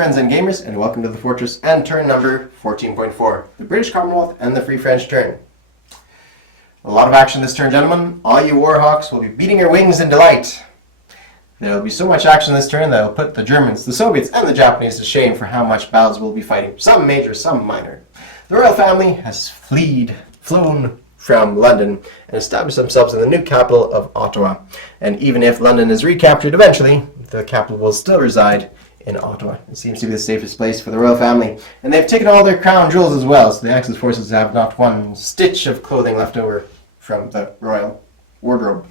friends and gamers, and welcome to the Fortress and turn number 14.4, the British Commonwealth and the Free French turn. A lot of action this turn, gentlemen. All you Warhawks will be beating your wings in delight. There will be so much action this turn that will put the Germans, the Soviets, and the Japanese to shame for how much battles we'll be fighting, some major, some minor. The royal family has flown from London and established themselves in the new capital of Ottawa. And even if London is recaptured eventually, the capital will still reside in Ottawa. It seems to be the safest place for the royal family. And they've taken all their crown jewels as well, so the Axis forces have not one stitch of clothing left over from the royal wardrobe.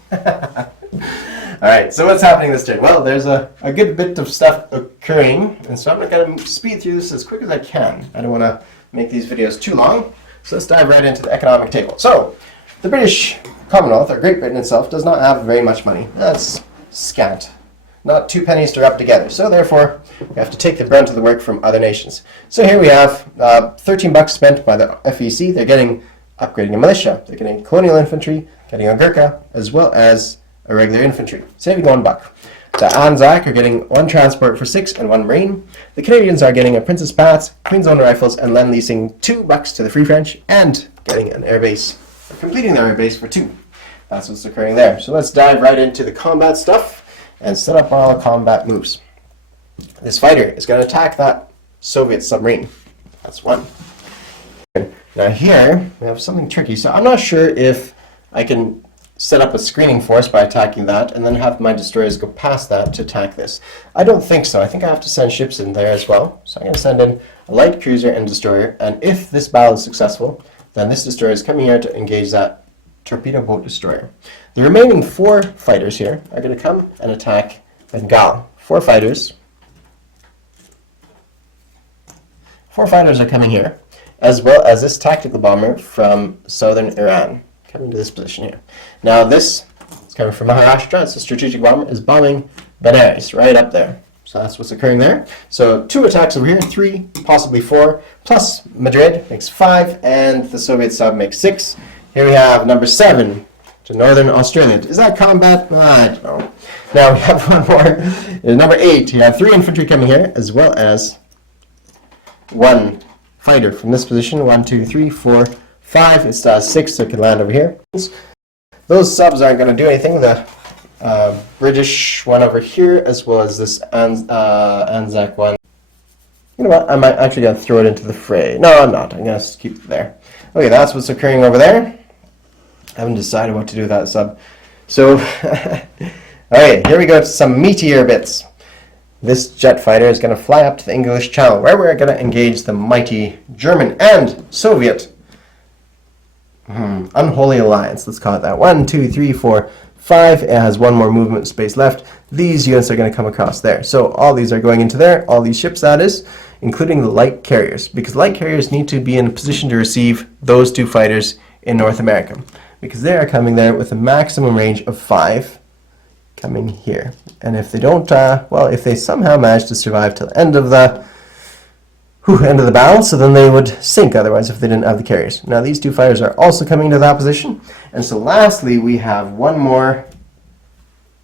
Alright, so what's happening this turn? Well, there's a good bit of stuff occurring, and so I'm going to speed through this as quick as I can. I don't want to make these videos too long, so let's dive right into the economic table. So, the British Commonwealth, or Great Britain itself, does not have very much money. That's scant. Not two pennies to rub together. So therefore, we have to take the brunt of the work from other nations. So here we have $13 spent by the FEC. They're getting upgrading a militia. They're getting colonial infantry, getting a Gurkha, as well as a regular infantry, saving $1. The Anzac are getting one transport for 6 and one marine. The Canadians are getting a Princess Pat's, Queen's Own rifles, and Lend Leasing $2 to the Free French, and getting an airbase, completing their airbase for 2. That's what's occurring there. So let's dive right into the combat stuff and set up all the combat moves. This fighter is going to attack that Soviet submarine. That's one. Now here, we have something tricky. So I'm not sure if I can set up a screening force by attacking that and then have my destroyers go past that to attack this. I don't think so. I think I have to send ships in there as well. So I'm going to send in a light cruiser and destroyer. And if this battle is successful, then this destroyer is coming here to engage that torpedo boat destroyer. The remaining 4 fighters here are going to come and attack Bengal. 4 fighters. 4 fighters are coming here, as well as this tactical bomber from southern Iran, coming to this position here. Now this is coming from Maharashtra. It's a strategic bomber, is bombing Benares, right up there. So that's what's occurring there. So 2 attacks over here, 3, possibly 4, plus Madrid makes 5, and the Soviet sub makes 6. Here we have number 7 to Northern Australia. Is that combat? I don't know. Now we have one more. Number 8. You have 3 infantry coming here, as well as 1 fighter from this position. 1, 2, 3, 4, 5. It still has 6, so it can land over here. Those subs aren't going to do anything. The British one over here, as well as this Anzac one. You know what? I might actually gotta throw it into the fray. No, I'm not. I'm going to keep it there. Okay, that's what's occurring over there. I haven't decided what to do with that sub. So, alright, here we go to some meatier bits. This jet fighter is going to fly up to the English Channel, where we're going to engage the mighty German and Soviet unholy alliance. Let's call it that. 1, 2, 3, 4, 5. It has 1 more movement space left. These units are going to come across there. So all these are going into there. All these ships, that is, including the light carriers, because light carriers need to be in a position to receive those 2 fighters in North America, because they are coming there with a maximum range of 5 coming here. And if they don't, well, if they somehow manage to survive till the end of the battle, so then they would sink otherwise if they didn't have the carriers. Now these 2 fighters are also coming to that position. And so lastly, we have 2 more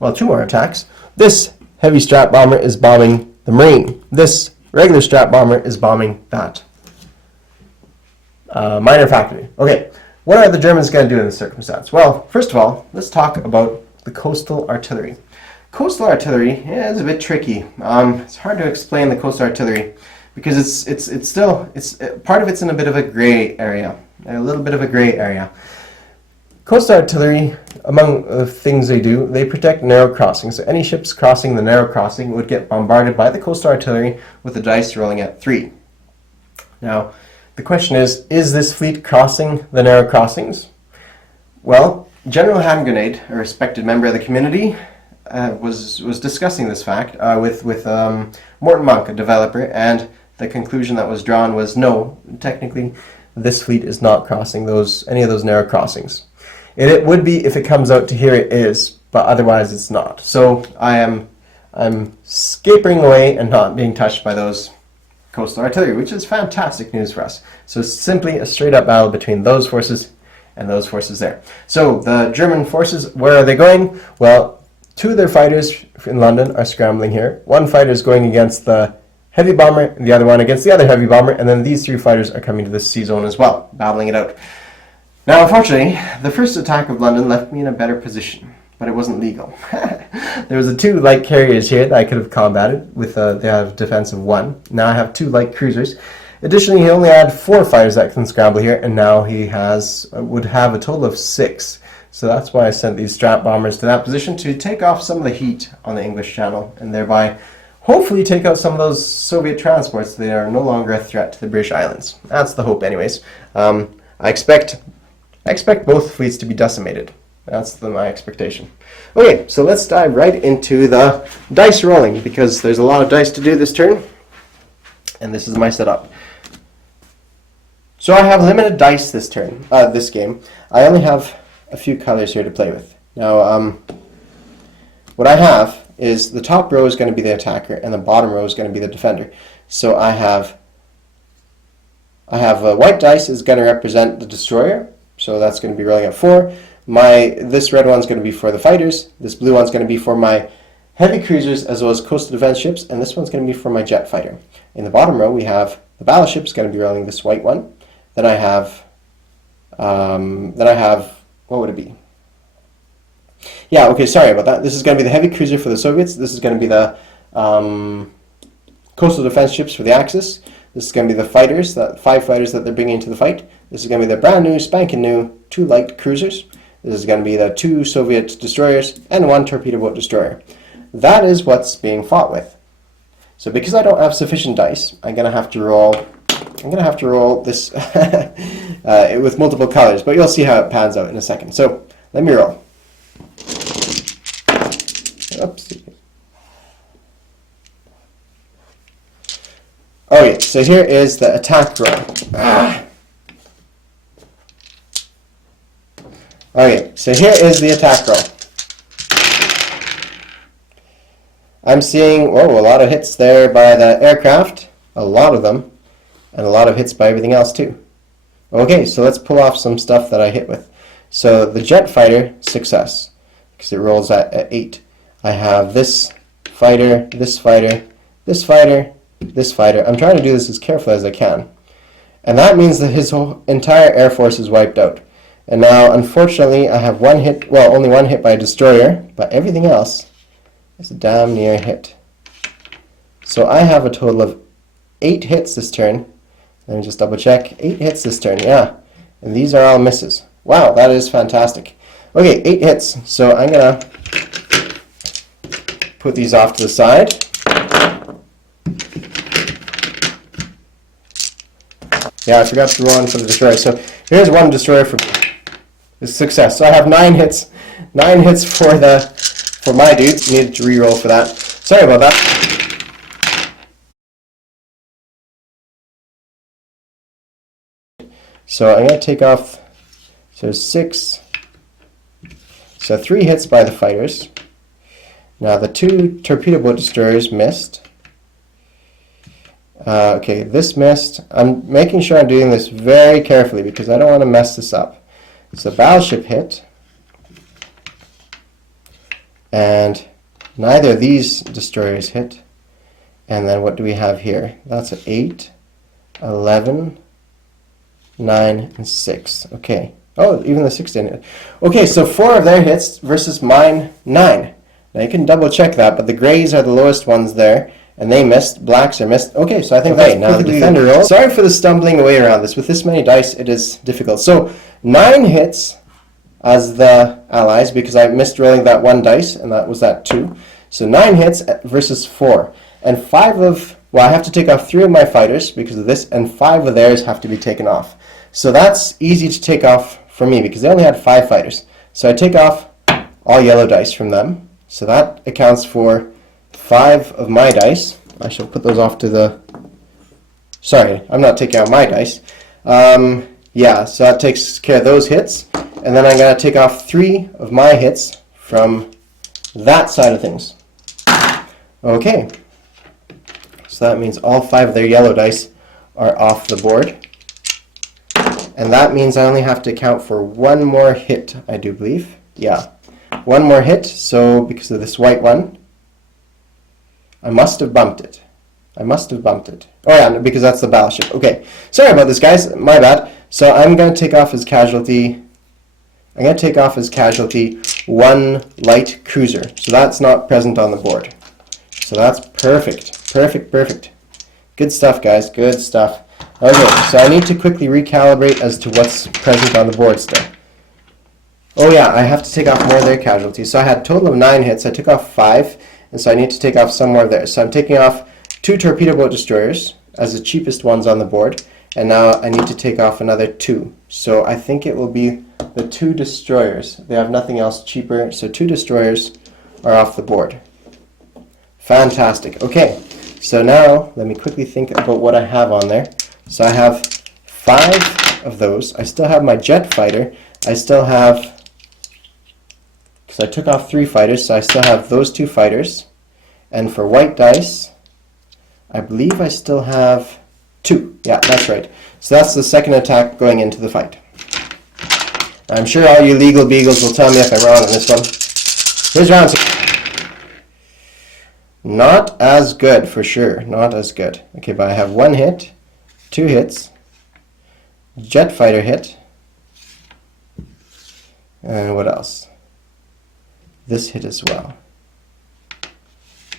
attacks. This heavy strap bomber is bombing the Marine. This regular strap bomber is bombing that minor factory. Okay, what are the Germans going to do in this circumstance? Well, first of all, let's talk about the coastal artillery. Coastal artillery is a bit tricky. It's hard to explain the coastal artillery because it's still part of it's in a bit of a gray area, a little bit of a gray area. Coastal artillery, among the things they do, they protect narrow crossings. So any ships crossing the narrow crossing would get bombarded by the coastal artillery with the dice rolling at 3. Now, the question is this fleet crossing the narrow crossings? Well, General Handgrenade, a respected member of the community, was discussing this fact with Morton Monk, a developer, and the conclusion that was drawn was no, technically this fleet is not crossing any of those narrow crossings. It would be if it comes out to here it is, but otherwise it's not. So I'm scapering away and not being touched by those coastal artillery, which is fantastic news for us. So it's simply a straight up battle between those forces and those forces there. So the German forces, where are they going? Well, 2 of their fighters in London are scrambling here. 1 fighter is going against the heavy bomber, and the other one against the other heavy bomber, and then these 3 fighters are coming to the C zone as well, battling it out. Now, unfortunately, the first attack of London left me in a better position, but it wasn't legal. There was 2 light carriers here that I could have combated with. They have defense of 1. Now I have 2 light cruisers. Additionally, he only had 4 fighters that can scramble here, and now he would have a total of 6. So that's why I sent these strap bombers to that position to take off some of the heat on the English Channel, and thereby hopefully take out some of those Soviet transports so they are no longer a threat to the British Islands. That's the hope anyways. I expect both fleets to be decimated. That's my expectation. Okay, so let's dive right into the dice rolling, because there's a lot of dice to do this turn, and this is my setup. So I have limited dice this turn, this game. I only have a few colors here to play with. Now, what I have is the top row is going to be the attacker, and the bottom row is going to be the defender. So I have white dice is going to represent the destroyer, so that's going to be rolling at 4. This red one's going to be for the fighters, this blue one's going to be for my heavy cruisers as well as coastal defense ships, and this one's going to be for my jet fighter. In the bottom row, we have the battleship's going to be rolling this white one. Then I have, what would it be? Yeah, okay, sorry about that. This is going to be the heavy cruiser for the Soviets. This is going to be the coastal defense ships for the Axis. This is going to be the fighters, the 5 fighters that they're bringing into the fight. This is going to be the brand new, spanking new 2 light cruisers. This is going to be the 2 Soviet destroyers and 1 torpedo boat destroyer. That is what's being fought with. So because I don't have sufficient dice, I'm going to have to roll this with multiple colors, but you'll see how it pans out in a second. So let me roll. Oops. Okay, so here is the attack roll. Okay, so here is the attack roll. I'm seeing, a lot of hits there by the aircraft, a lot of them, and a lot of hits by everything else too. Okay, so let's pull off some stuff that I hit with. So the jet fighter, success, because it rolls at 8. I have this fighter, this fighter, this fighter, this fighter. I'm trying to do this as carefully as I can. And that means that his whole entire air force is wiped out. And now, unfortunately, I have only one hit by a destroyer, but everything else is a damn near hit. So I have a total of 8 hits this turn. Let me just double check. 8 hits this turn, yeah. And these are all misses. Wow, that is fantastic. Okay, 8 hits. So I'm going to put these off to the side. Yeah, I forgot to roll on for the destroyer. So here's one destroyer for success. So I have 9 hits. 9 hits for my dude. Needed to re-roll for that. Sorry about that. So I'm going to take off, so 6, so 3 hits by the fighters. Now the 2 torpedo boat destroyers missed. Okay, this missed. I'm making sure I'm doing this very carefully because I don't want to mess this up. So battleship hit. And neither of these destroyers hit. And then what do we have here? That's an 8, 11, 9, and 6. Okay. Oh, even the 6 didn't hit. Okay, so 4 of their hits versus mine 9. Now you can double check that, but the grays are the lowest ones there, and they missed. Blacks are missed. Okay, so I think that's now the defender roll. Sorry for the stumbling away around this. With this many dice, it is difficult. So 9 hits as the allies because I missed rolling that 1 dice, and that was that 2. So 9 hits versus 4. And 5 of, well, I have to take off 3 of my fighters because of this, and 5 of theirs have to be taken off. So that's easy to take off for me because they only had 5 fighters. So I take off all yellow dice from them. So that accounts for 5 of my dice. I shall put those off to the... Sorry, I'm not taking out my dice. Yeah, so that takes care of those hits. And then I'm going to take off 3 of my hits from that side of things. Okay. So that means all 5 of their yellow dice are off the board. And that means I only have to account for 1 more hit, I do believe. Yeah. 1 more hit, so because of this white one, I must have bumped it. I must have bumped it. Oh yeah, because that's the battleship. Okay, sorry about this, guys. My bad. So I'm going to take off as casualty. I'm going to take off as casualty 1 light cruiser. So that's not present on the board. So that's perfect. Perfect, perfect. Good stuff, guys. Good stuff. Okay, so I need to quickly recalibrate as to what's present on the board still. Oh yeah, I have to take off more of their casualties. So I had a total of 9 hits. I took off 5, and so I need to take off some more of theirs. So I'm taking off 2 torpedo boat destroyers as the cheapest ones on the board, and now I need to take off another 2. So I think it will be the 2 destroyers. They have nothing else cheaper, so 2 destroyers are off the board. Fantastic. Okay, so now let me quickly think about what I have on there. So I have 5 of those. I still have my jet fighter. I still have, because I took off 3 fighters, so I still have those 2 fighters. And for white dice, I believe I still have 2. Yeah, that's right. So that's the second attack going into the fight. I'm sure all you legal beagles will tell me if I'm wrong on this one. Here's round 2. Not as good, for sure. Not as good. Okay, but I have 1 hit, 2 hits, jet fighter hit, and what else? This hit as well.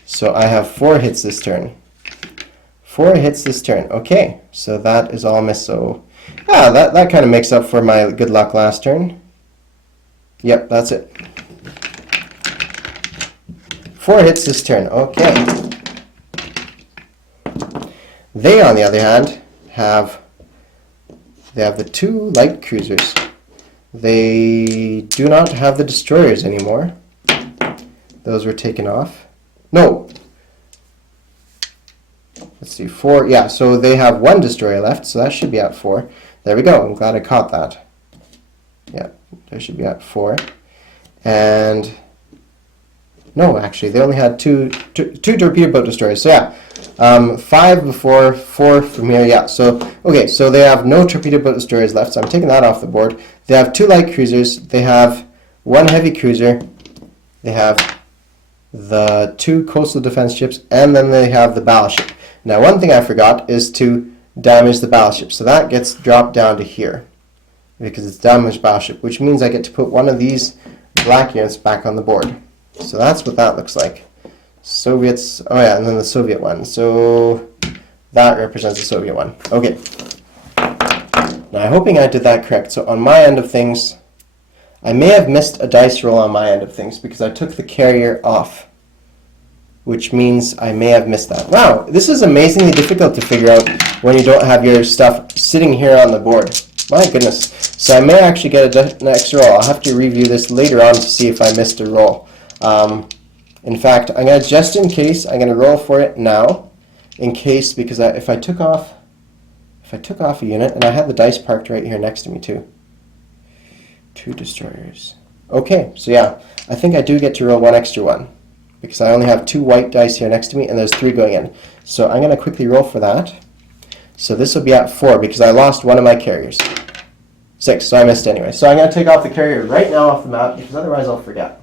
So I have 4 hits this turn. 4 hits this turn. Okay, so that is all missed. So yeah, that kind of makes up for my good luck last turn. Yep, that's it. 4 hits this turn. Okay. They, on the other hand, have the 2 light cruisers. They do not have the destroyers anymore. Those were taken off. No. Let's see, 4. Yeah, so they have 1 destroyer left, so that should be at 4. There we go. I'm glad I caught that. Yeah, they should be at 4. And no, actually, they only had two torpedo boat destroyers. So yeah, 5 before, 4 from here. Yeah, so okay, so they have no torpedo boat destroyers left, so I'm taking that off the board. They have 2 light cruisers. They have 1 heavy cruiser. They have the 2 coastal defense ships, and then they have the battleship. Now, one thing I forgot is to damage the battleship, so that gets dropped down to here because it's damaged battleship, which means I get to put one of these black units back on the board. So that's what that looks like. Soviets, oh yeah, and then the Soviet one. So that represents the Soviet one. Okay. Now I'm hoping I did that correct. So on my end of things, I may have missed a dice roll on my end of things because I took the carrier off, which means I may have missed that. Wow, this is amazingly difficult to figure out when you don't have your stuff sitting here on the board. My goodness. So I may actually get an extra roll. I'll have to review this later on to see if I missed a roll. In fact, I'm going to, just in case, I'm going to roll for it now, in case, because if I took off a unit, and I had the dice parked right here next to me too. 2 destroyers. Okay, so yeah, I think I do get to roll 1 extra one, because I only have 2 white dice here next to me, and there's 3 going in. So I'm going to quickly roll for that. So this will be at 4, because I lost one of my carriers. 6, so I missed anyway. So I'm going to take off the carrier right now off the map, because otherwise I'll forget.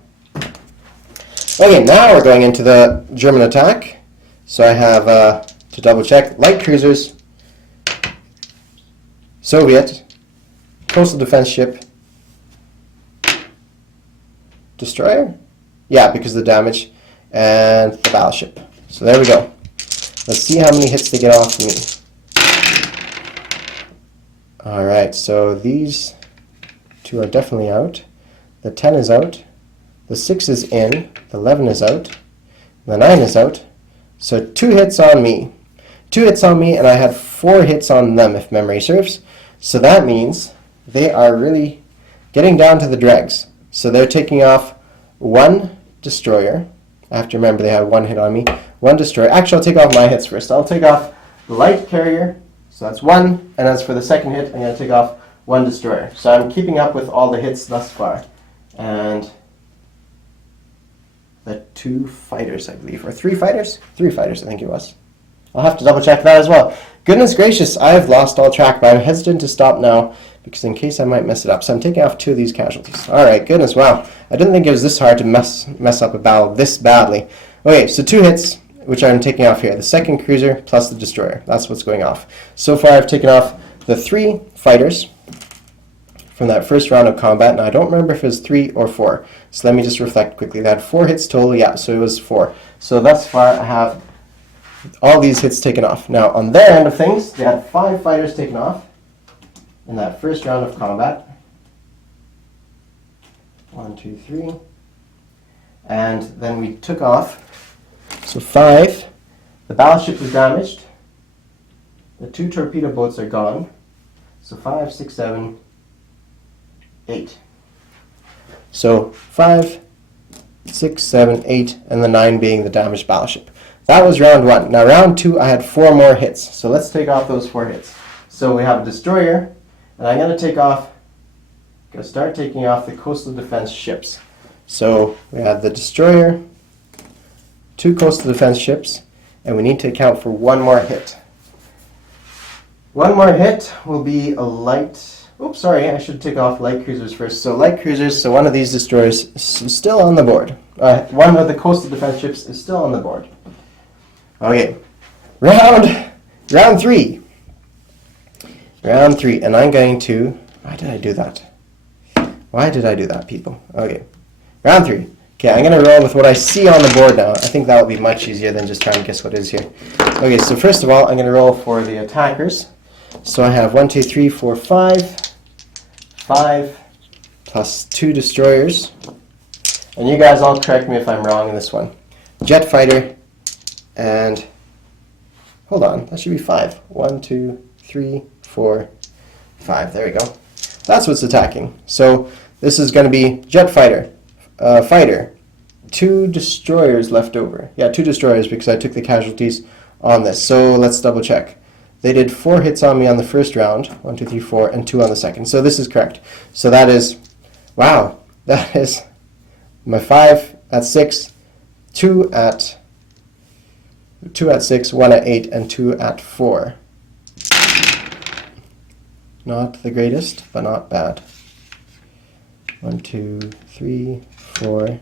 Okay, now we're going into the German attack. So I have, to double check, light cruisers, Soviet, coastal defense ship, destroyer? Yeah, because of the damage, and the battleship. So there we go. Let's see how many hits they get off me. Alright, so these 2 are definitely out. The 10 is out. The 6 is in. The 11 is out. The 9 is out. So 2 hits on me. 2 hits on me, and I had 4 hits on them, if memory serves. So that means they are really getting down to the dregs. So they're taking off 1 destroyer. I have to remember they have 1 hit on me. 1 destroyer. Actually, I'll take off my hits first. I'll take off the light carrier. So that's 1. And as for the second hit, I'm going to take off 1 destroyer. So I'm keeping up with all the hits thus far. And the 2 fighters, I believe. Or 3 fighters? 3 fighters, I think it was. I'll have to double check that as well. Goodness gracious, I've lost all track, but I'm hesitant to stop now because in case I might mess it up. So I'm taking off 2 of these casualties. Alright, goodness, wow. I didn't think it was this hard to mess up a battle this badly. Okay, so 2 hits, which I'm taking off here. The second cruiser plus the destroyer. That's what's going off. So far I've taken off the 3 fighters from that first round of combat. Now I don't remember if it was 3 or 4. So let me just reflect quickly. They had 4 hits total. Yeah, so it was 4. So thus far I have all these hits taken off. Now on their end of things, they had 5 fighters taken off in that first round of combat. 1, 2, 3. And then we took off, so 5. The battleship was damaged. The 2 torpedo boats are gone. So 5, 6, 7, 8. So 5, 6, 7, 8, and the 9 being the damaged battleship. That was round 1. Now round 2, I had 4 more hits. So let's take off those 4 hits. So we have a destroyer, and I'm going to start taking off the coastal defense ships. So we have the destroyer, 2 coastal defense ships, and we need to account for 1 more hit. 1 more hit will be a light, oops, sorry, I should take off light cruisers first. So light cruisers, so one of these destroyers is still on the board. One of the coastal defense ships is still on the board. Okay, round 3. Round 3, and I'm going to, why did I do that? Why did I do that, people? Okay, round 3. Okay, I'm going to roll with what I see on the board now. I think that will be much easier than just trying to guess what it is here. Okay, so first of all, I'm going to roll for the attackers. So I have 1, 2, 3, 4, 5. 5 plus 2 destroyers. And you guys all correct me if I'm wrong in this one. Jet fighter and, hold on, that should be 5. 1, 2, 3, 4, 5. There we go. That's what's attacking. So this is going to be jet fighter, fighter, 2 destroyers left over. Yeah, 2 destroyers because I took the casualties on this. So let's double check. They did 4 hits on me on the first round, 1, 2, 3, 4, and 2 on the second. So this is correct. So that is, wow, that is my 5 at 6, 2 at 6, 1 at 8, and 2 at 4. Not the greatest, but not bad. 1, 2, 3, 4.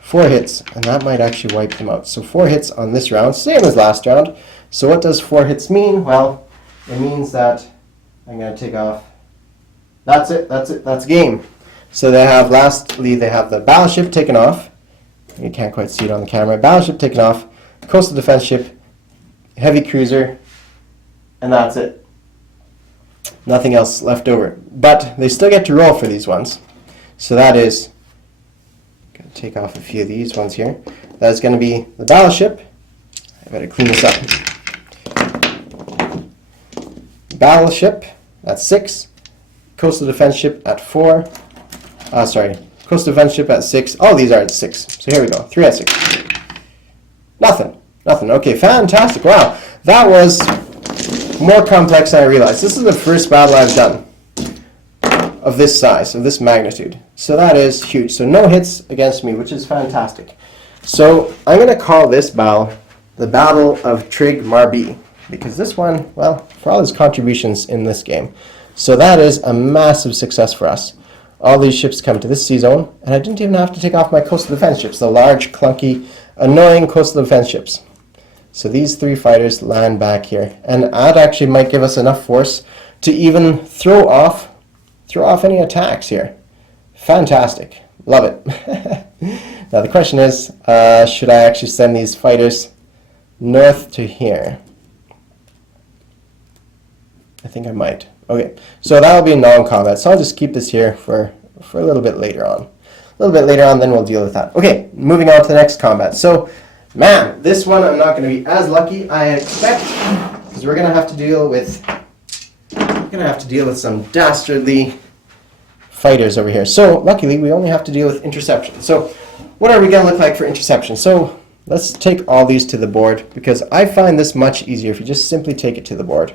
4 hits, and that might actually wipe them out. So 4 hits on this round, same as last round. So what does 4 hits mean? Well, it means that I'm going to take off. That's it, that's game. So they have, lastly, they have the battleship taken off. You can't quite see it on the camera. Battleship taken off, coastal defense ship, heavy cruiser, and that's it. Nothing else left over. But they still get to roll for these ones. So that is, I'm going to take off a few of these ones here. That is going to be the battleship. I better clean this up. Battleship at 6. Coastal defense ship at 4. Coastal defense ship at 6. All these are at 6. So here we go. 3 at 6. Nothing. Okay, fantastic. Wow. That was more complex than I realized. This is the first battle I've done of this size, of this magnitude. So that is huge. So no hits against me, which is fantastic. So I'm going to call this battle the Battle of Trig Marby, because this one, well, for all his contributions in this game. So that is a massive success for us. All these ships come to this sea zone, and I didn't even have to take off my coastal defense ships, the large, clunky, annoying coastal defense ships. So these 3 fighters land back here, and that actually might give us enough force to even throw off any attacks here. Fantastic. Love it. Now the question is, should I actually send these fighters north to here? I think I might. Okay, so that'll be non-combat, so I'll just keep this here for a little bit later on. A little bit later on, then we'll deal with that. Okay, moving on to the next combat. So, man, this one I'm not going to be as lucky, I expect, because we're going to have to deal with some dastardly fighters over here. So, luckily, we only have to deal with interception. So, what are we going to look like for interception? So, let's take all these to the board, because I find this much easier if you just simply take it to the board.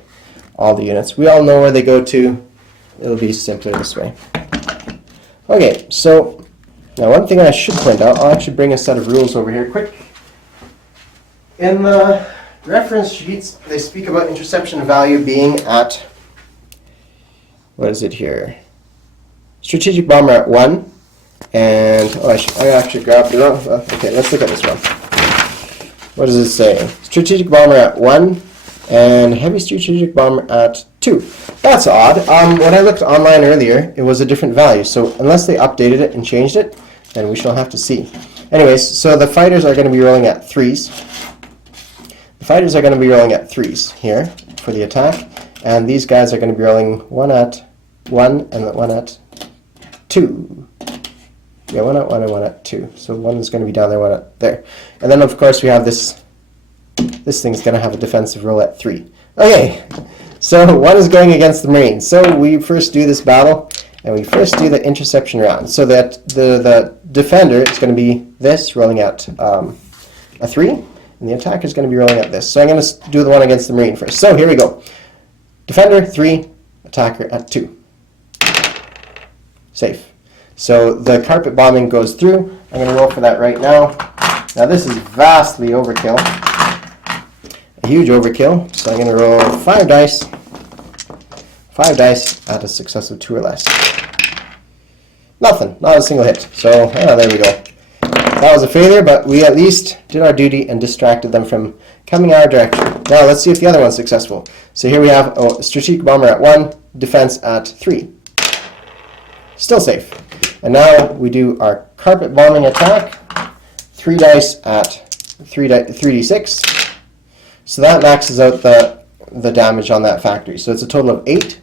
All the units. We all know where they go to. It'll be simpler this way. Okay, so now one thing I should point out, I'll actually bring a set of rules over here quick. In the reference sheets, they speak about interception value being at, what is it here? Strategic bomber at 1. And, I actually grabbed the wrong, okay, let's look at this one. What does it say? Strategic bomber at 1 and heavy strategic bomber at 2. That's odd. When I looked online earlier, it was a different value. So unless they updated it and changed it, then we shall have to see. Anyways, so the fighters are going to be rolling at 3s. The fighters are going to be rolling at 3s here for the attack. And these guys are going to be rolling 1 at 1 and 1 at 2. Yeah, 1 at 1 and 1 at 2. So 1 is going to be down there, 1 at there. And then of course we have this thing's going to have a defensive roll at 3. Okay, so 1 is going against the Marines. So we first do this battle, and we first do the interception round. So that the defender is going to be this, rolling at a 3, and the attacker is going to be rolling at this. So I'm going to do the one against the Marine first. So here we go. Defender 3, attacker at 2. Safe. So the carpet bombing goes through. I'm going to roll for that right now. Now this is vastly overkill. A huge overkill. So I'm going to roll 5 dice. 5 dice at a success of 2 or less. Nothing. Not a single hit. So there we go. That was a failure, but we at least did our duty and distracted them from coming our direction. Now let's see if the other one's successful. So here we have a strategic bomber at 1, defense at 3. Still safe. And now we do our carpet bombing attack. 3 dice at 3d6. So that maxes out the damage on that factory. So it's a total of 8.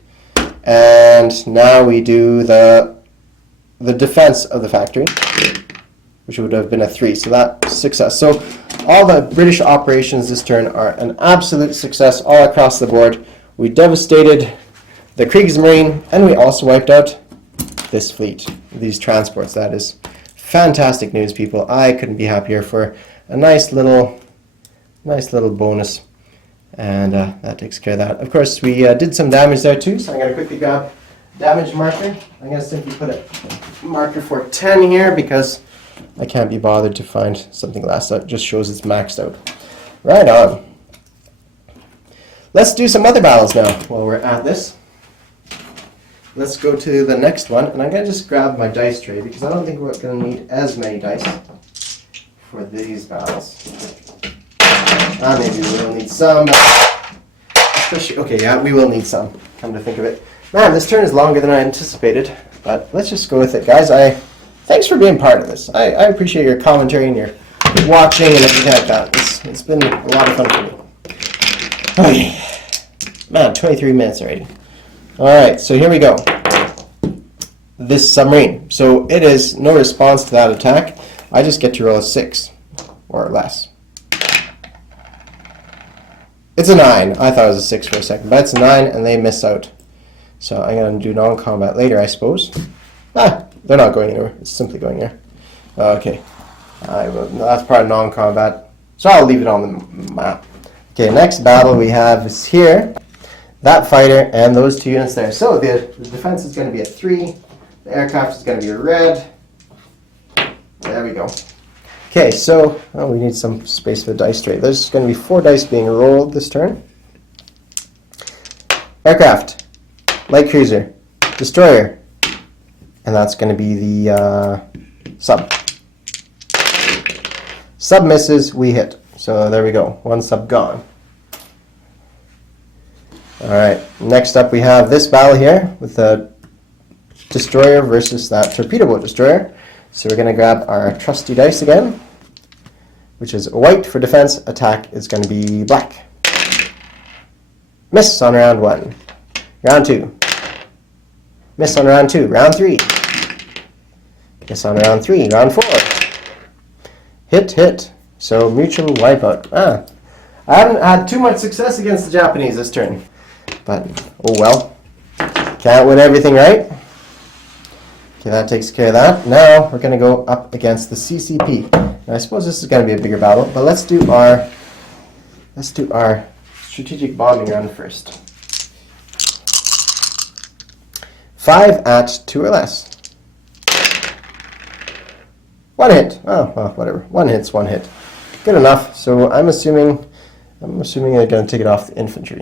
And now we do the defense of the factory, which would have been a 3. So that's success. So all the British operations this turn are an absolute success all across the board. We devastated the Kriegsmarine, and we also wiped out this fleet, these transports. That is fantastic news, people. I couldn't be happier for a nice little bonus, and that takes care of that. Of course, we did some damage there too, so I'm going to quickly grab damage marker. I'm going to simply put a marker for 10 here because I can't be bothered to find something less. That just shows it's maxed out. Right on. Let's do some other battles now while we're at this. Let's go to the next one, and I'm going to just grab my dice tray because I don't think we're going to need as many dice for these battles. Maybe we will need some, but especially, okay, yeah, we will need some, come to think of it. Man, this turn is longer than I anticipated, but let's just go with it, guys. Thanks for being part of this. I appreciate your commentary and your watching and everything like that. It's been a lot of fun for me. Okay. Man, 23 minutes already. Alright, so here we go. This submarine. So it is no response to that attack. I just get to roll a 6 or less. It's a 9. I thought it was a 6 for a second, but it's a 9 and they miss out. So I'm going to do non-combat later, I suppose. They're not going anywhere. It's simply going there. Okay. That's part of non-combat. So I'll leave it on the map. Okay, next battle we have is here. That fighter and those 2 units there. So the defense is going to be a 3. The aircraft is going to be a red. There we go. Okay, so we need some space for the dice tray. There's going to be 4 dice being rolled this turn. Aircraft, light cruiser, destroyer, and that's going to be the sub. Sub misses, we hit. So there we go. 1 sub gone. Alright, next up we have this battle here with the destroyer versus that torpedo boat destroyer. So we're going to grab our trusty dice again, which is white for defense. Attack is going to be black. Miss on round 1. Round 2. Miss on round 2. Round 3. Miss on round 3. Round 4. Hit, hit. So mutual wipeout. I haven't had too much success against the Japanese this turn. But, oh well. Can't win everything, right? Okay, that takes care of that. Now we're going to go up against the CCP. Now, I suppose this is going to be a bigger battle, but let's do our strategic bombing round first. 5 at 2 or less. 1 hit. Oh, well, whatever. 1 hit's 1 hit. Good enough. So I'm assuming they're going to take it off the infantry.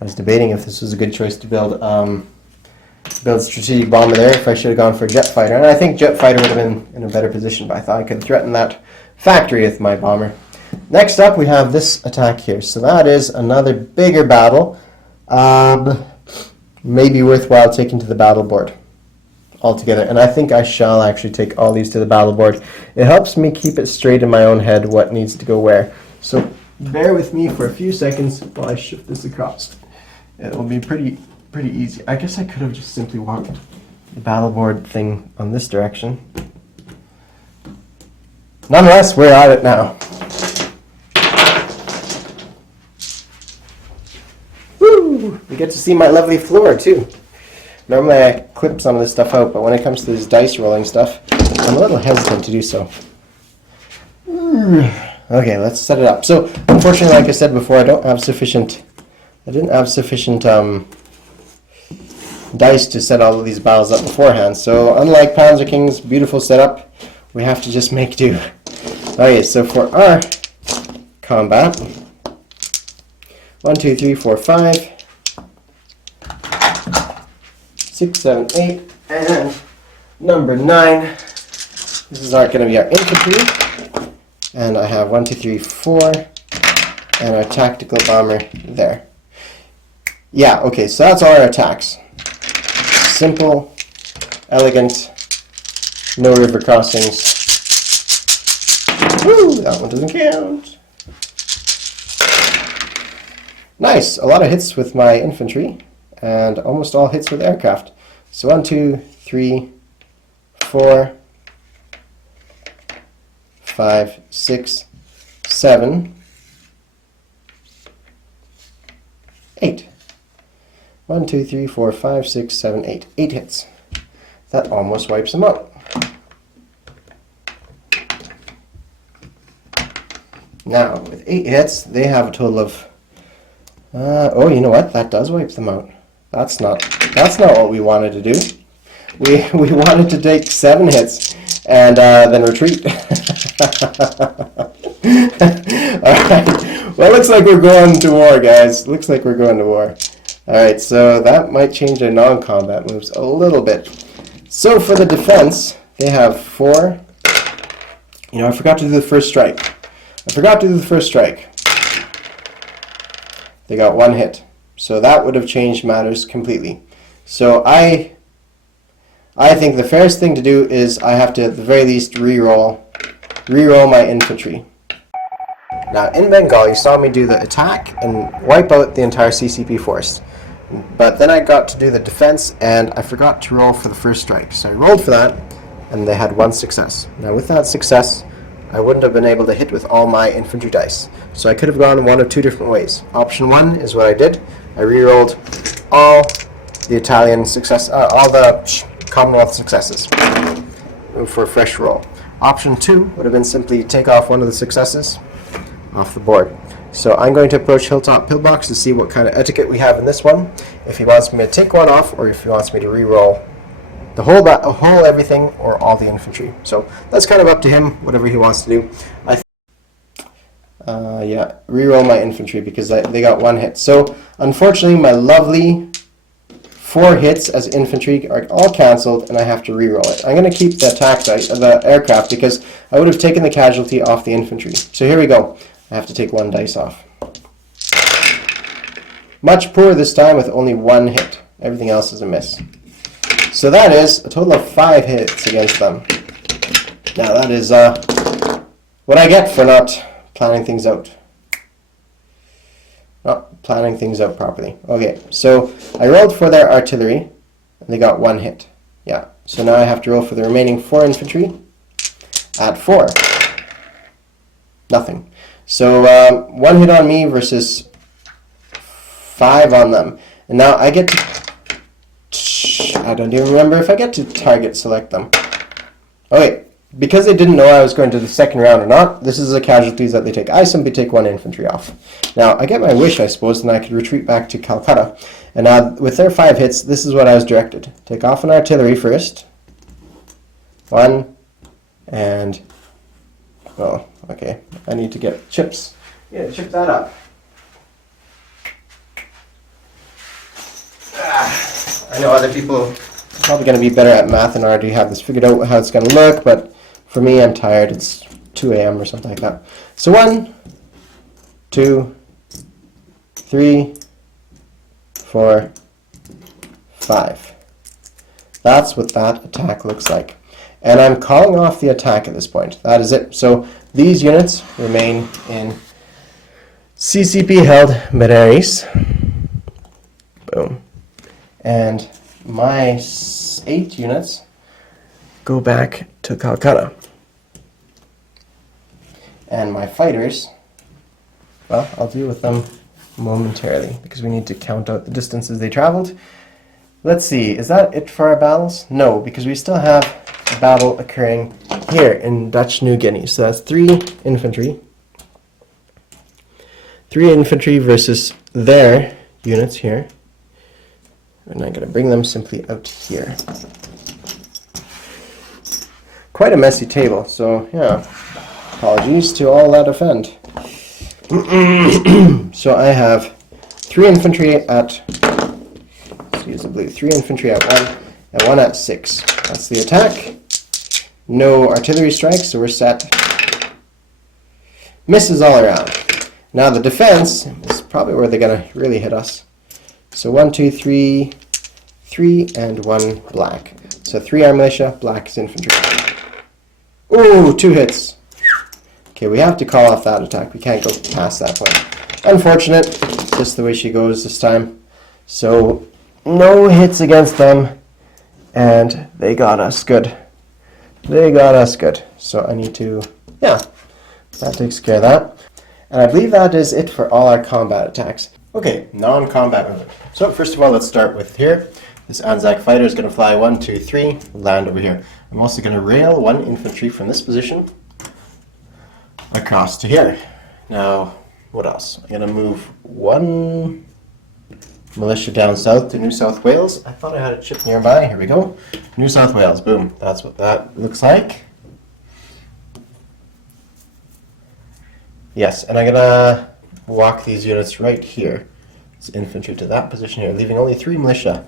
I was debating if this was a good choice to build build strategic bomber there if I should have gone for a jet fighter. And I think jet fighter would have been in a better position, but I thought I could threaten that factory with my bomber. Next up, we have this attack here. So that is another bigger battle. Maybe worthwhile taking to the battle board altogether. And I think I shall actually take all these to the battle board. It helps me keep it straight in my own head what needs to go where. So bear with me for a few seconds while I shift this across. It will be pretty easy. I guess I could have just simply walked the battle board thing on this direction. Nonetheless, we're at it now. Woo! You get to see my lovely floor too. Normally I clip some of this stuff out, but when it comes to this dice rolling stuff, I'm a little hesitant to do so. Okay, let's set it up. So, unfortunately, like I said before, I didn't have sufficient dice to set all of these battles up beforehand. So, unlike Panzer King's beautiful setup, we have to just make do. Okay, so for our combat, 1, 2, 3, 4, 5, 6, 7, 8, and number 9. This is going to be our infantry. And I have 1, 2, 3, 4, and our tactical bomber there. Yeah, okay, so that's all our attacks. Simple, elegant, no river crossings. Woo, that one doesn't count. Nice, a lot of hits with my infantry, and almost all hits with aircraft. So 1, 2, 3, 4, 5, 6, 7, 8. 1, 2, 3, 4, 5, 6, 7, 8. 8 hits. That almost wipes them out. Now, with 8 hits, they have a total of... oh, you know what? That does wipe them out. That's not what we wanted to do. We wanted to take 7 hits and then retreat. Alright, well, looks like we're going to war, guys. Looks like we're going to war. Alright, so that might change their non-combat moves a little bit. So for the defense, they have 4. You know, I forgot to do the first strike. They got 1 hit. So that would have changed matters completely. So I think the fairest thing to do is I have to, at the very least, re-roll my infantry. Now, in Bengal, you saw me do the attack and wipe out the entire CCP force. But then I got to do the defense, and I forgot to roll for the first strike. So I rolled for that, and they had 1 success. Now, with that success, I wouldn't have been able to hit with all my infantry dice. So I could have gone one of 2 different ways. Option 1 is what I did. I re-rolled all the Italian success, all the Commonwealth successes for a fresh roll. Option 2 would have been simply take off one of the successes off the board. So I'm going to approach Hilltop Pillbox to see what kind of etiquette we have in this one. If he wants me to take one off, or if he wants me to re-roll the whole everything, or all the infantry. So that's kind of up to him, whatever he wants to do. Yeah, re-roll my infantry because they got 1 hit. So unfortunately, my lovely 4 hits as infantry are all cancelled, and I have to re-roll it. I'm going to keep the attack dice, the aircraft, because I would have taken the casualty off the infantry. So here we go. I have to take 1 dice off. Much poorer this time with only 1 hit. Everything else is a miss. So that is a total of 5 hits against them. Now that is what I get for not planning things out. Not planning things out properly. Okay, so I rolled for their artillery, and they got 1 hit. Yeah, so now I have to roll for the remaining 4 infantry at 4. Nothing. So 1 hit on me versus 5 on them. And now I get to... I don't even remember if I get to target select them. Okay, because they didn't know I was going to the second round or not, this is the casualties that they take. I simply take 1 infantry off. Now, I get my wish, I suppose, and I could retreat back to Calcutta. And now, with their 5 hits, this is what I was directed. Take off an artillery first. 1, and... oh, okay. I need to get chips. Yeah, chip that up. I know other people probably going to be better at math and already have this figured out how it's going to look, but for me, I'm tired. It's 2 a.m. or something like that. So 1, 2, 3, 4, 5. That's what that attack looks like. And I'm calling off the attack at this point. That is it. So these units remain in CCP held airbase. Boom. And my 8 units go back to Calcutta. And my fighters, well, I'll deal with them momentarily because we need to count out the distances they traveled. Let's see, is that it for our battles? No, because we still have a battle occurring here in Dutch New Guinea. So that's 3 infantry. 3 infantry versus their units here. And I'm going to bring them simply out here. Quite a messy table, so yeah. Apologies to all that offend. So I have 3 infantry at, let's use the blue, 3 infantry at 1 and 1 at 6. That's the attack. No artillery strikes, so we're set. Misses all around. Now the defense is probably where they're going to really hit us. So 1, 2, 3, 3, and 1 black. So 3 are militia, black is infantry. Ooh, 2 hits. Okay, we have to call off that attack. We can't go past that point. Unfortunate. Just the way she goes this time. So, no hits against them. And they got us good. They got us good. So I need to, yeah, that takes care of that. And I believe that is it for all our combat attacks. Okay, non-combat movement. So first of all, let's start with here. This Anzac fighter is going to fly 1, 2, 3, land over here. I'm also going to rail 1 infantry from this position across to here. Now, what else? I'm going to move 1 militia down south to New South Wales. I thought I had a chip nearby. Here we go. New South Wales. Boom. That's what that looks like. Yes, and I'm going to walk these units right here. It's infantry to that position here, leaving only 4 militia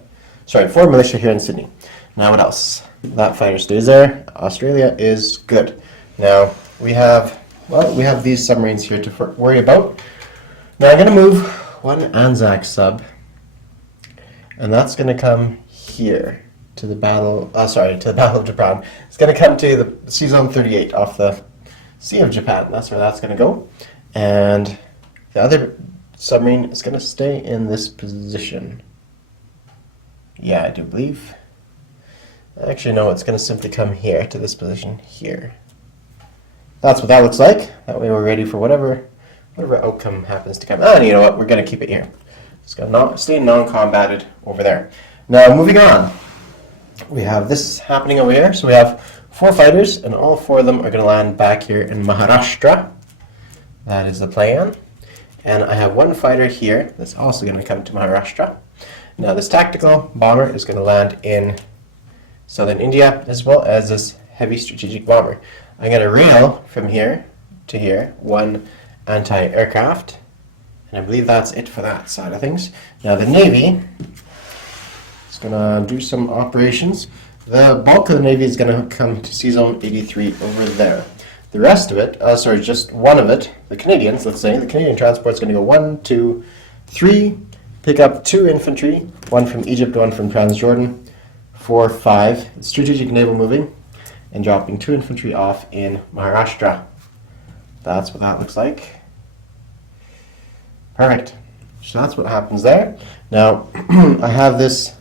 here in Sydney. Now what else? That fighter stays there. Australia is good. Now we have these submarines here to worry about. Now I'm going to move 1 Anzac sub, and that's going to come here to the battle. To the Battle of Japan. It's going to come to the Sea Zone 38 off the Sea of Japan. That's where that's going to go, and the other submarine is going to stay in this position. Yeah, I do believe. Actually, no, it's going to simply come here to this position here. That's what that looks like. That way we're ready for whatever outcome happens to come. And you know what? We're going to keep it here. It's going to stay non-combated over there. Now, moving on. We have this happening over here. So we have 4 fighters, and all 4 of them are going to land back here in Maharashtra. That is the plan. And I have 1 fighter here that's also going to come to Maharashtra. Now, this tactical bomber is going to land in southern India, as well as this heavy strategic bomber. I'm going to rail from here to here 1 anti-aircraft, and I believe that's it for that side of things. Now, the Navy is going to do some operations. The bulk of the Navy is going to come to Sea Zone 83 over there. The rest of it, just one of it, the Canadians, let's say, the Canadian transport is going to go 1, 2, 3, pick up 2 infantry, 1 from Egypt, 1 from Transjordan, 4, 5, strategic naval moving, and dropping 2 infantry off in Maharashtra. That's what that looks like. Perfect. So that's what happens there. Now, I have this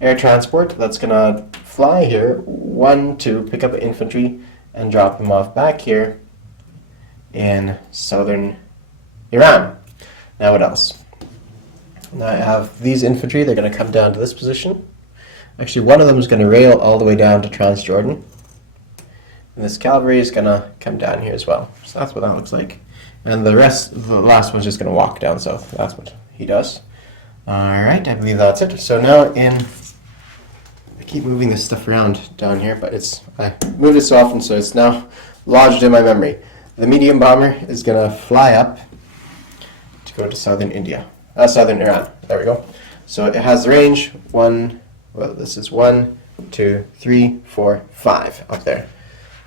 air transport that's going to fly here, 1, 2, pick up infantry, and drop them off back here in southern Iran. Now what else? Now I have these infantry, they're going to come down to this position. Actually, one of them is going to rail all the way down to Transjordan. And this cavalry is going to come down here as well. So that's what that looks like. And the last one's just going to walk down south. That's what he does. Alright, I believe that's it. So now I keep moving this stuff around down here, but I moved it so often, so it's now lodged in my memory. The medium bomber is going to fly up to go to southern Iran. There we go. So it has the range Well, this is 1, 2, 3, 4, 5 up there.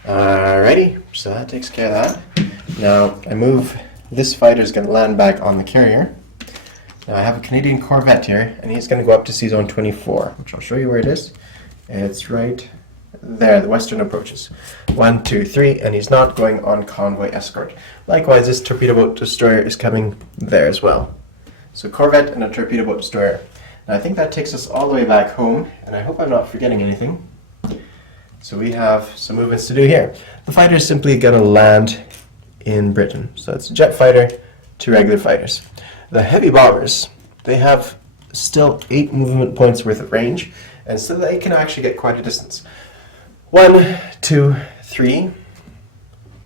Alrighty, so that takes care of that. Now I move, this fighter is going to land back on the carrier. Now I have a Canadian Corvette here, and he's going to go up to Sea Zone 24, which I'll show you where it is. It's right there, the western approaches. 1, 2, 3, and he's not going on convoy escort. Likewise, this torpedo boat destroyer is coming there as well. So Corvette and a torpedo boat destroyer. Now I think that takes us all the way back home, and I hope I'm not forgetting anything. So we have some movements to do here. The fighter is simply going to land in Britain. So it's a jet fighter, 2 regular fighters. The heavy bombers, they have still 8 movement points worth of range, and so they can actually get quite a distance. 1, 2, 3,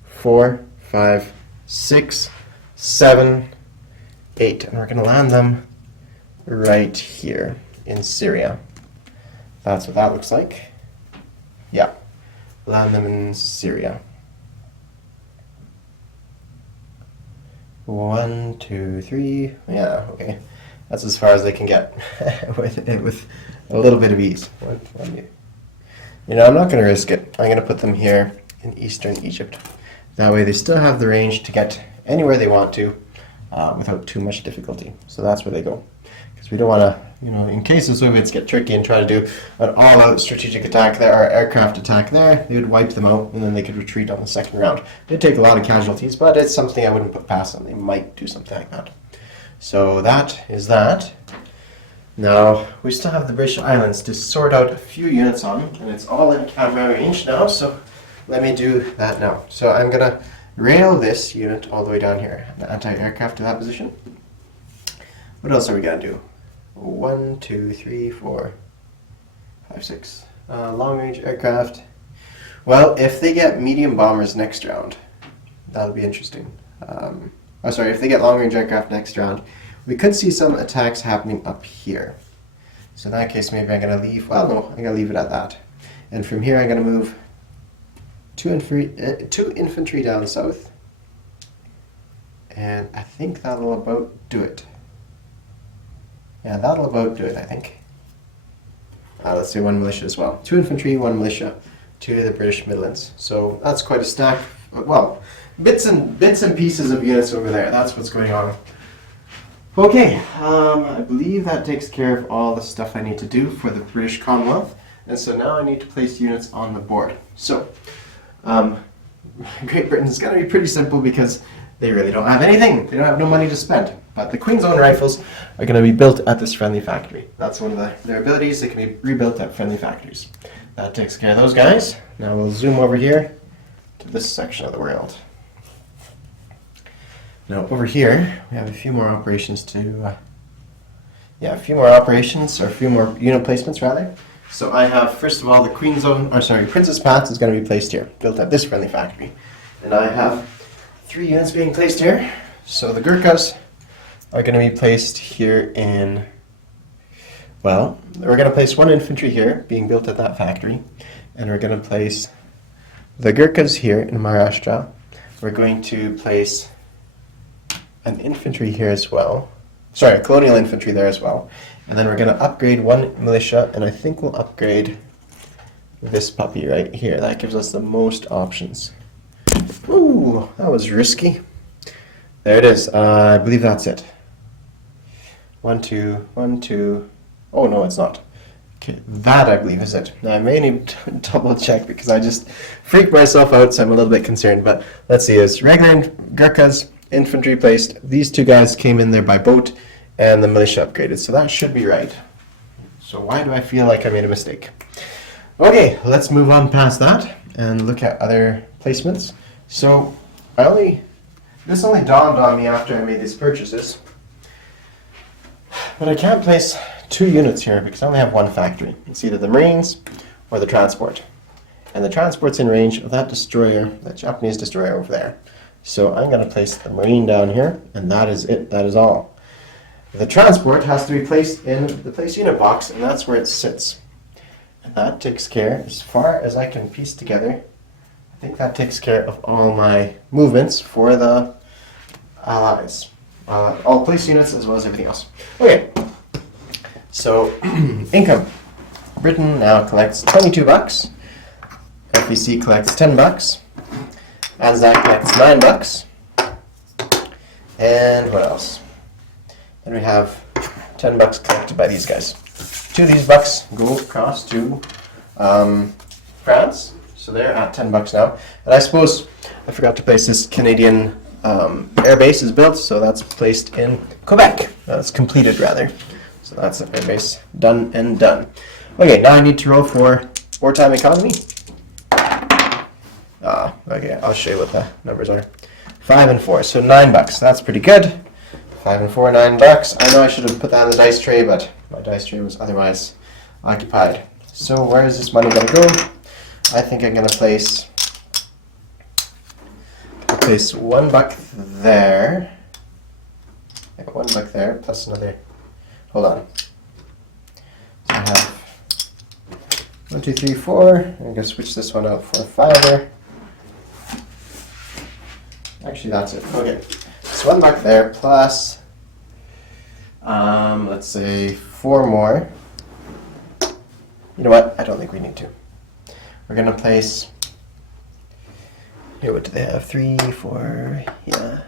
4, 5, 6, 7, 8. And we're going to land them right here in Syria. That's what that looks like. Yeah, land them in Syria. 1, 2, 3. Yeah, okay. That's as far as they can get with a little bit of ease. You know, I'm not going to risk it. I'm going to put them here in eastern Egypt. That way they still have the range to get anywhere they want to without too much difficulty. So that's where they go. Because we don't want to, you know, in case the Soviets get tricky and try to do an all-out strategic attack there, or aircraft attack there, they would wipe them out and then they could retreat on the second round. They'd take a lot of casualties, but it's something I wouldn't put past them. They might do something like that. So that is that. Now, we still have the British Islands to sort out a few units on, and it's all in camera range now, so let me do that now. So I'm going to rail this unit all the way down here, the anti-aircraft to that position. What else are we going to do? 1, 2, 3, 4, 5, 6. Long-range aircraft. Well, if they get medium bombers next round, that'll be interesting. If they get long-range aircraft next round, we could see some attacks happening up here. So in that case, maybe I'm going to leave. Well, no, I'm going to leave it at that. And from here, I'm going to move 2 infantry down south. And I think that'll about do it. Yeah, that'll about do it, I think. Let's do 1 militia as well. 2 infantry, 1 militia to the British Midlands. So that's quite a stack. Well, bits and pieces of units over there. That's what's going on. Okay, I believe that takes care of all the stuff I need to do for the British Commonwealth. And so now I need to place units on the board. So, Great Britain is going to be pretty simple because they really don't have anything. They don't have no money to spend. But the Queen's Own rifles are going to be built at this friendly factory. That's one of their abilities. They can be rebuilt at friendly factories. That takes care of those guys. Now we'll zoom over here to this section of the world. Now over here, we have a few more operations to, a few more unit placements rather. So I have, first of all, the Princess Path is going to be placed here, built at this friendly factory. And I have 3 units being placed here. So the Gurkhas are going to be placed here in, well, we're going to place 1 infantry here, being built at that factory. And we're going to place the Gurkhas here in Maharashtra. We're going to place an infantry here as well. Sorry, colonial infantry there as well. And then we're going to upgrade 1 militia, and I think we'll upgrade this puppy right here. That gives us the most options. Ooh, that was risky. There it is. I believe that's it. 1, 2, 1, 2. Oh, no, it's not. Okay, that I believe is it. Now, I may need to double check because I just freaked myself out, so I'm a little bit concerned. But let's see, it's regular Gurkhas, infantry placed. These 2 guys came in there by boat, and the militia upgraded. So that should be right. So why do I feel like I made a mistake? Okay, let's move on past that and look at other placements. So this only dawned on me after I made these purchases. But I can't place 2 units here because I only have 1 factory. It's either the Marines or the transport. And the transport's in range of that destroyer, that Japanese destroyer over there. So I'm going to place the Marine down here, and that is it. That is all. The transport has to be placed in the place unit box, and that's where it sits. And that takes care, as far as I can piece together, I think that takes care of all my movements for the Allies. All place units as well as everything else. Okay, so income. Britain now collects 22 bucks. FEC collects 10 bucks. Anzac collects 9 bucks. And what else? Then we have 10 bucks collected by these guys. 2 of these bucks go across to France. So they're at 10 bucks now. And I suppose I forgot to place this Canadian airbase is built, so that's placed in Quebec. That's completed, rather. So that's the airbase done and done. Okay, now I need to roll for wartime economy. Okay, I'll show you what the numbers are. 5 and 4, so 9 bucks. That's pretty good. 5 and 4, 9 bucks. I know I should have put that on the dice tray, but my dice tray was otherwise occupied. So where is this money going to go? I think I'm going to place 1 buck there. I got 1 buck there, plus another. Hold on. So I have 1, 2, 3, 4. I'm going to switch this one out for a 5er. Actually, that's it. Okay. So 1 buck there, plus, let's say 4 more. You know what? I don't think we need to. We're going to place, here, what do they have? 3, 4, yeah.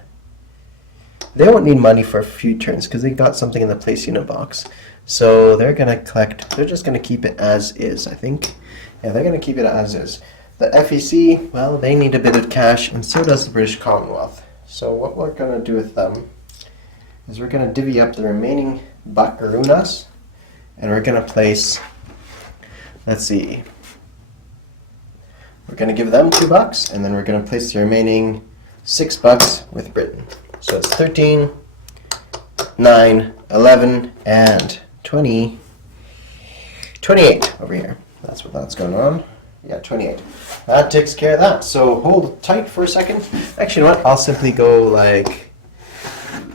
They won't need money for a few turns because they got something in the place unit box. So they're going to collect, they're just going to keep it as is, I think. Yeah, they're going to keep it as is. The FEC, well, they need a bit of cash, and so does the British Commonwealth. So what we're going to do with them is we're going to divvy up the remaining buckaroonies, and we're going to place, let's see, we're going to give them 2 bucks, and then we're going to place the remaining 6 bucks with Britain. So it's 13, 9, 11, and 20, 28 over here. That's what's going on. Yeah, 28. That takes care of that. So hold tight for a second. Actually, you know what? I'll simply go like,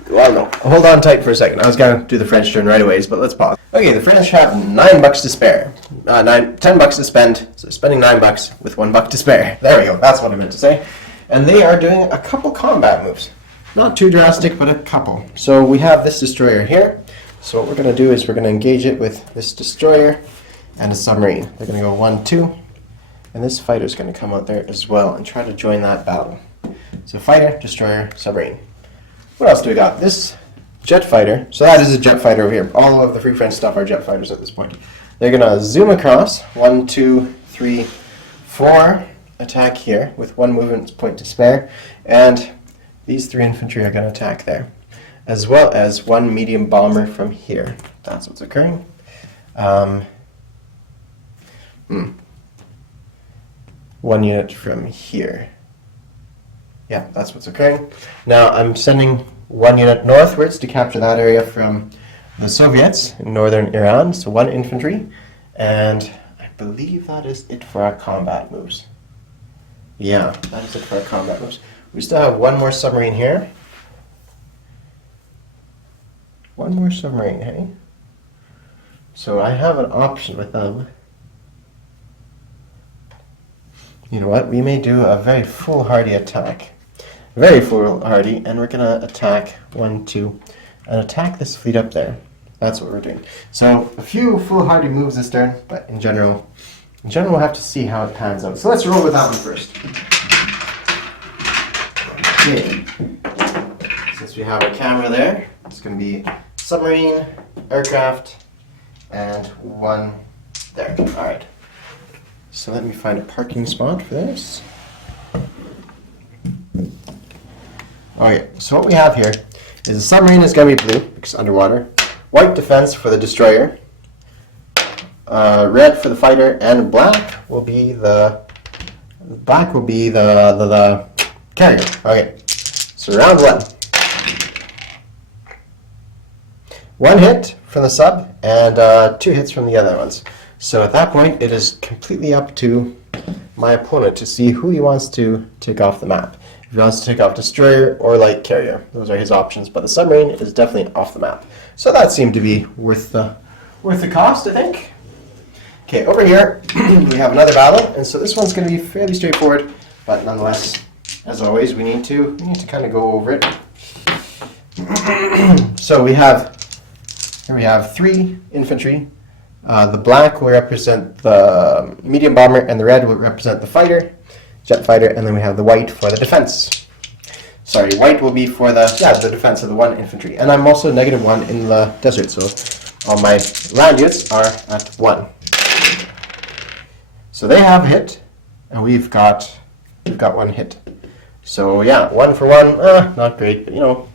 well, no. Hold on tight for a second. I was going to do the French turn right away, but let's pause. Okay, the French have 9 bucks to spare. 10 bucks to spend. So they're spending 9 bucks with 1 buck to spare. There we go. That's what I meant to say. And they are doing a couple combat moves. Not too drastic, but a couple. So we have this destroyer here. So what we're going to do is we're going to engage it with this destroyer and a submarine. They're going to go 1, 2. And this fighter is going to come out there as well and try to join that battle. So fighter, destroyer, submarine. What else do we got? This jet fighter. So that is a jet fighter over here. All of the Free French stuff are jet fighters at this point. They're going to zoom across. 1, 2, 3, 4. Attack here with 1 movement point to spare. And these 3 infantry are going to attack there. As well as 1 medium bomber from here. That's what's occurring. 1 unit from here. Yeah, that's what's occurring. Now I'm sending 1 unit northwards to capture that area from the Soviets in northern Iran. So 1 infantry. And I believe that is it for our combat moves. Yeah, that is it for our combat moves. We still have 1 more submarine here. 1 more submarine, hey? So I have an option with them. You know what? We may do a very foolhardy attack. Very foolhardy, and we're going to attack 1, 2, and attack this fleet up there. That's what we're doing. So a few foolhardy moves this turn, but in general we'll have to see how it pans out. So let's roll with that one first. Okay. Since we have our camera there, it's going to be submarine, aircraft, and 1 there. All right. So let me find a parking spot for this. Okay, so what we have here is the submarine is going to be blue because it's underwater. White defense for the destroyer. Red for the fighter, and black will be the carrier. Okay, so round 1. 1 hit from the sub and 2 hits from the other ones. So at that point, it is completely up to my opponent to see who he wants to take off the map. If he wants to take off destroyer or light carrier, those are his options. But the submarine is definitely off the map. So that seemed to be worth the cost, I think. Okay, over here we have another battle, and so this one's going to be fairly straightforward, but nonetheless, as always, we need to kind of go over it. So here we have 3 infantry, The black will represent the medium bomber, and the red will represent the fighter, jet fighter, and then we have the white for the defense. Sorry, white will be for the defense of the 1 infantry. And I'm also -1 in the desert, so all my land units are at 1. So they have a hit, and we've got 1 hit. So yeah, 1 for 1, not great, but you know,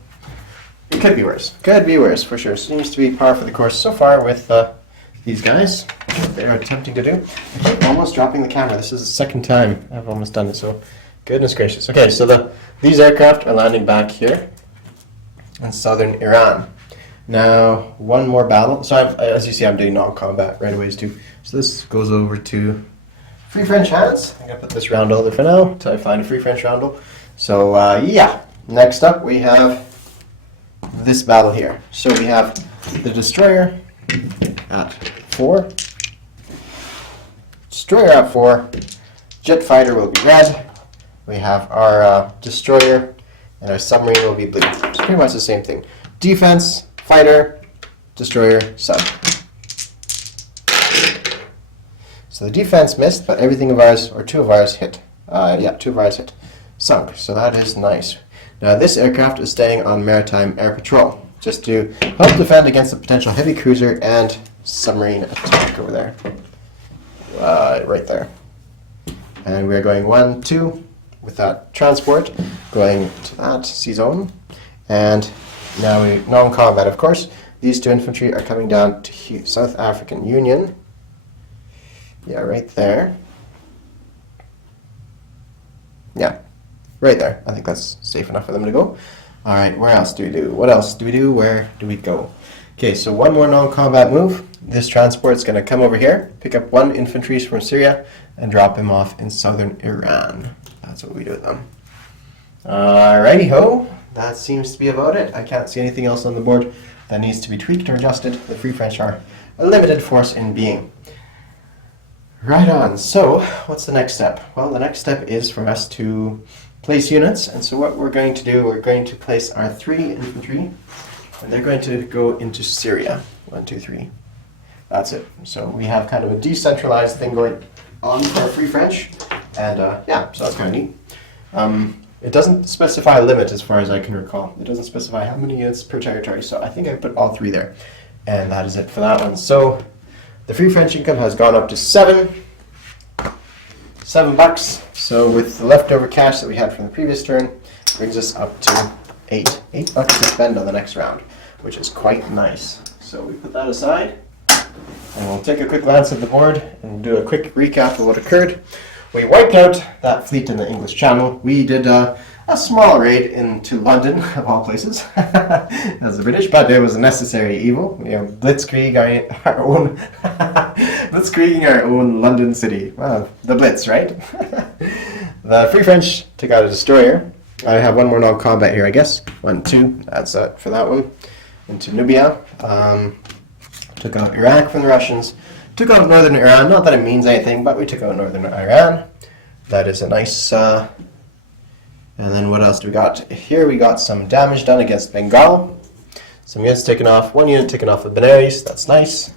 it could be worse. Could be worse for sure. Seems to be par for the course so far with these guys. They're attempting to do. I keep almost dropping the camera. This is the second time I've almost done it, so goodness gracious. Okay, so these aircraft are landing back here in southern Iran. Now, one more battle. So as you see, I'm doing non-combat right away too. So this goes over to Free French hands. I'm going to put this roundel there for now until I find a Free French roundel. So yeah, next up we have this battle here. So we have the destroyer at 4. Destroyer at 4. Jet fighter will be red. We have our destroyer, and our submarine will be blue. It's pretty much the same thing. Defense, fighter, destroyer, sub. So the defense missed, but everything of ours, or 2 of ours, hit. 2 of ours hit. Sunk, so that is nice. Now this aircraft is staying on maritime air patrol, just to help defend against a potential heavy cruiser and submarine attack over there. Right there. And we're going 1, 2, with that transport, going to that sea zone. And now we non-combat, of course. These 2 infantry are coming down to South African Union. Yeah, right there. Yeah, right there. I think that's safe enough for them to go. All right, where else do we do? What else do we do? Where do we go? Okay, so one more non-combat move. This transport is going to come over here, pick up 1 infantry from Syria, and drop him off in southern Iran. That's what we do with them. Alrighty ho, that seems to be about it. I can't see anything else on the board that needs to be tweaked or adjusted. The Free French are a limited force in being. Right on, so what's the next step? Well, the next step is for us to place units, and so what we're going to do, we're going to place our 3 infantry, and they're going to go into Syria. 1, 2, 3. That's it. So we have kind of a decentralized thing going on for our Free French, and yeah, so that's kind of neat. It doesn't specify a limit as far as I can recall. It doesn't specify how many units per territory, so I think I put all 3 there. And that is it for that one. So the Free French income has gone up to $7 bucks. So with the leftover cash that we had from the previous turn, brings us up to $8 bucks to spend on the next round, which is quite nice. So we put that aside, and we'll take a quick glance at the board and do a quick recap of what occurred. We wiped out that fleet in the English Channel. We did a small raid into London, of all places, as the British, but it was a necessary evil. You know, blitzkrieging our own London city. Well, the Blitz, right? The Free French took out a destroyer. I have one more non-combat here, I guess. 1, 2. That's it for that one. Into Nubia. Took out Iraq from the Russians. Took out northern Iran. Not that it means anything, but we took out northern Iran. That is a nice... and then what else do we got? Here we got some damage done against Bengal. Some units taken off. 1 unit taken off of Benares. That's nice.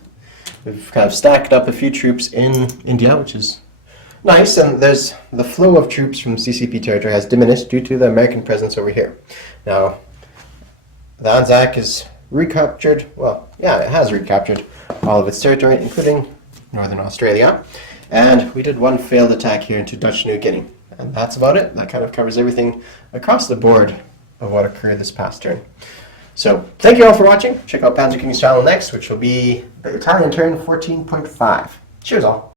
We've kind of stacked up a few troops in India, which is nice. And there's the flow of troops from CCP territory has diminished due to the American presence over here. Now, the Anzac is recaptured. Well, yeah, it has recaptured all of its territory, including Northern Australia. And we did 1 failed attack here into Dutch New Guinea. And that's about it. That kind of covers everything across the board of what occurred this past turn. So, thank you all for watching. Check out Panzer King's channel next, which will be the Italian turn 14.5. Cheers all.